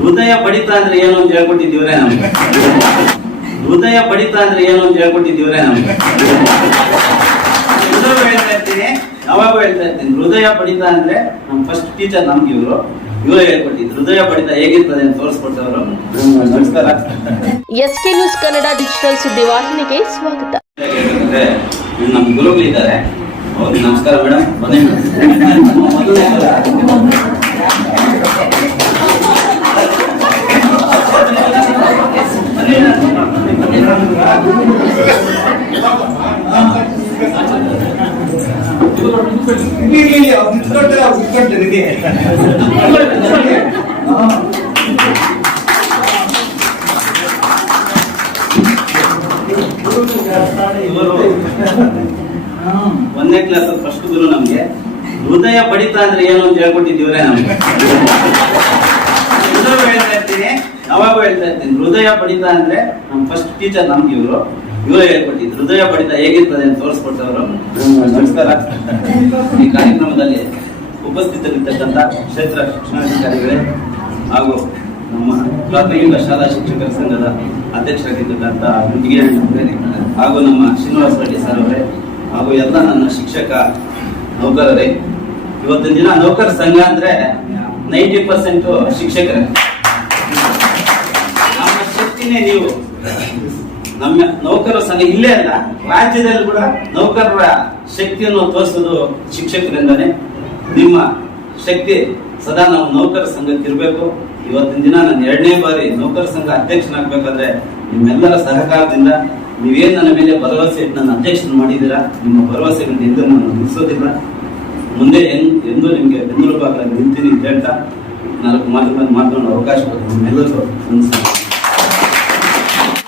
ಹೃದಯ ಬಡಿತ ಅಂದ್ರೆ ಏನು ಅಂತ ಹೇಳ್ಕೊಟ್ಟಿದ್ದೀವ್ರೆ ನಮ್ಗೆ? ಹೃದಯ ಬಡಿತ ಅಂದ್ರೆ ಏನು ಅಂತ ಹೇಳ್ಕೊಟ್ಟಿದ್ದೀವ್ರೆ ನಮ್ಗೆ? ಹೃದಯ ಹೇಳ್ತಾ ಇರ್ತೀನಿ ಅವಾಗ ಹೇಳ್ತಾ ಇರ್ತೀನಿ ಹೃದಯ ಬಡಿತ ಅಂದ್ರೆ ನಮ್ ಫಸ್ಟ್ ಟೀಚರ್ ನಮ್ಗೆ ಇವರು. ಇವರೇ ಹೇಳ್ಕೊಟ್ಟಿದ್ರು ಹೃದಯ ಬಡಿತ ಹೇಗಿರ್ತದೆ ಅಂತ ತೋರಿಸ್ಕೊಟ್ಟವರು ನಮಸ್ಕಾರ. ಎಸ್ಕೆ ನ್ಯೂಸ್ ಕನ್ನಡ ಡಿಜಿಟಲ್ ಸುದ್ದಿವಾಹಿನಿಗೆ ಸ್ವಾಗತ. ನಮ್ ಗುರುಗಳಿದ್ದಾರೆ. ಅವ್ರಿಗೆ ನಮಸ್ಕಾರ ಮೇಡಮ್ ಬನ್ನಿ ಇವರು ಒಂದನೇ ಕ್ಲಾಸ್ ಫಸ್ಟ್ ಗುರು ನಮ್ಗೆ. ಹೃದಯ ಬಡಿತ ಅಂದ್ರೆ ಏನು ಅಂತ ಹೇಳ್ಕೊಟ್ಟಿದ್ದೀವ್ರೆ ನಮ್ಗೆ. ಹೇಳ್ತಾ ಇರ್ತೀನಿ. ಯಾವಾಗ ಹೇಳ್ತಾ ಇರ್ತೀನಿ, ಹೃದಯ ಬಡಿತ ಅಂದ್ರೆ ನಮ್ ಫಸ್ಟ್ ಟೀಚರ್ ನಮ್ಗೆ ಇವರು. ಇವರು ಹೇಳ್ಕೊಟ್ಟಿದ್ರು ಹೃದಯ ಬಡಿತ ಹೇಗಿರ್ತದೆ ಅಂತ ತೋರಿಸ್ಕೊಟ್ಟವರು ನಮಸ್ಕಾರ. ಈ ಕಾರ್ಯಕ್ರಮದಲ್ಲಿ ಉಪಸ್ಥಿತರಿರ್ತಕ್ಕಂಥ ಕ್ಷೇತ್ರ ಶಿಕ್ಷಣಾಧಿಕಾರಿಗಳೇ ಹಾಗೂ ನಮ್ಮ ಪ್ರಾಥಮಿಕ ಶಾಲಾ ಶಿಕ್ಷಕರ ಸಂಘದ ಅಧ್ಯಕ್ಷರಾಗಿರ್ತಕ್ಕಂಥ ಹಾಗೂ ನಮ್ಮ ಶ್ರೀನಿವಾಸ ರೆಡ್ಡಿ ಸರ್ ಅವರೇ ಹಾಗೂ ಎಲ್ಲ ನನ್ನ ಶಿಕ್ಷಕ ನೌಕರರೇ. ಇವತ್ತಿನ ದಿನ ನೌಕರ ಸಂಘ ಅಂದ್ರೆ ನೈಂಟಿ ಪರ್ಸೆಂಟ್ ಶಿಕ್ಷಕರೇ. ನಮ್ಮ ಶಕ್ತಿನೇ ನೀವು. ನಮ್ಮ ನೌಕರ ಸಂಘ ಇಲ್ಲೇ ಅಲ್ಲ, ರಾಜ್ಯದಲ್ಲಿ ಕೂಡ ನೌಕರರ ಶಕ್ತಿಯನ್ನು ತೋರಿಸೋದು ಶಿಕ್ಷಕರಿಂದಾನೆ. ನಿಮ್ಮ ಶಕ್ತಿ ಸದಾ ನಾವು ನೌಕರ ಸಂಘಕ್ಕೆ ಇರಬೇಕು. ಇವತ್ತಿನ ದಿನ ನಾನು ಎರಡನೇ ಬಾರಿ ನೌಕರ ಸಂಘ ಅಧ್ಯಕ್ಷನಾಗಬೇಕಾದ್ರೆ ನಿಮ್ಮೆಲ್ಲರ ಸಹಕಾರದಿಂದ ನೀವೇನು ನನ್ನ ಮೇಲೆ ಭರವಸೆ ಇಟ್ಟು ನನ್ನ ಅಧ್ಯಕ್ಷನ ಮಾಡಿದ್ದೀರಾ, ನಿಮ್ಮ ಭರವಸೆಗಳನ್ನ ಎಂದು ನಾನು ನಿಲ್ಲಿಸೋದಿಲ್ಲ ಮುಂದೆ ಹೆಂಗ್ ಎಂದು ನಿಮಗೆ ಬೆಂಗಳೂರು ಭಾಗದಲ್ಲಿ ನಿಂತೀನಿ ಅಂತ ಹೇಳ್ತಾ ನಾಲ್ಕು ಮಾತುಗಳನ್ನು ಮಾತನಾಡೋ ಅವಕಾಶ ಕೊಡ್ತೀನಿ ನಿಮ್ಮೆಲ್ಲರಿಗೂ ನಮಸ್ಕಾರ.